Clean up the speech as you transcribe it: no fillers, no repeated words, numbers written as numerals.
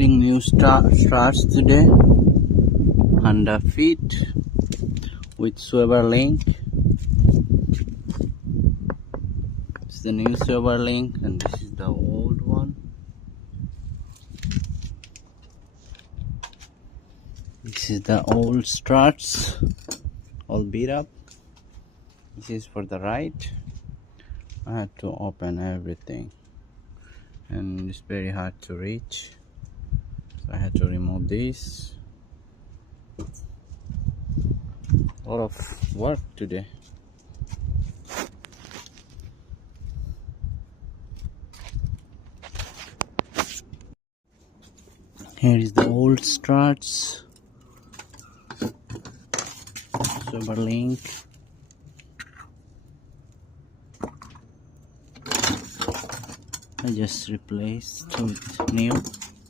Fitting new struts today, 100 feet with swivel link. It's the new swivel link and this is the old one. This is the old struts, all beat up. This is for the right. I had to open everything and it's very hard to reach, so I had to remove this. A lot of work today. Here is the old struts, silver link. I just replaced with new.